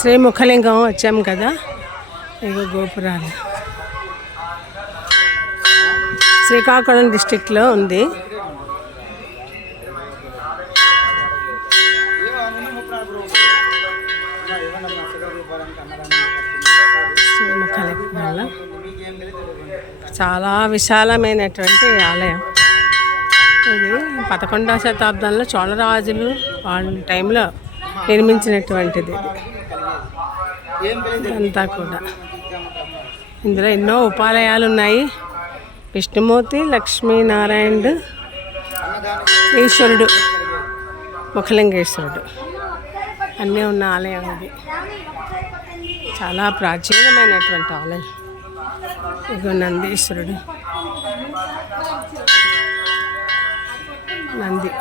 శ్రీ ముఖలింగం వచ్చాం కదా, ఇగో గోపురాలు. శ్రీకాకుళం డిస్టిక్లో ఉంది. శ్రీ ముఖలింగంలో చాలా విశాలమైనటువంటి ఆలయం. ఇది 11వ శతాబ్దంలో చోళరాజులు వాళ్ళ టైంలో నిర్మించినటువంటిది ఇదంతా కూడా. ఇందులో ఎన్నో ఉపాలయాలు ఉన్నాయి. విష్ణుమూర్తి, లక్ష్మీనారాయణుడు, ఈశ్వరుడు, ముఖలింగేశ్వరుడు అన్నీ ఉన్న ఆలయం ఇది. చాలా ప్రాచీనమైనటువంటి ఆలయం. ఇగో నందీశ్వరుడు, నంది.